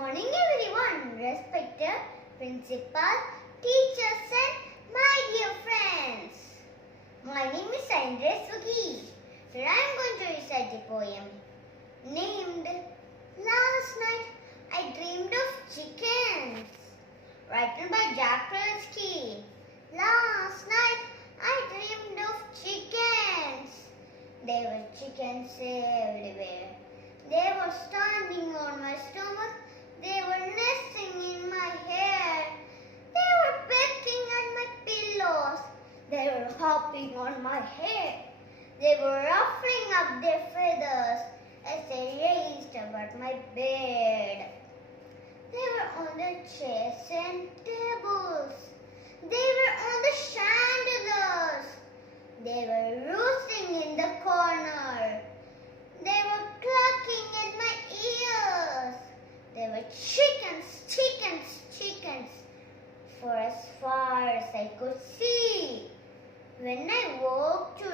morning everyone, respected principal, teachers and my dear friends. My name is Andres Sugi. Today I am going to recite a poem named Last Night I Dreamed of Chickens, written by Jack Prelsky. Last night I dreamed of chickens. There were chickens everywhere. They were standing on my stomach. They were nesting in my hair. They were pecking at my pillows. They were hopping on my hair. They were ruffling up their feathers as they raced about my bed. They were on the chairs and tables. They were on the chandeliers. They were roosting in the corner. They were clucking at my ears. They were chickens, chickens, chickens, for as far as I could see. When I woke to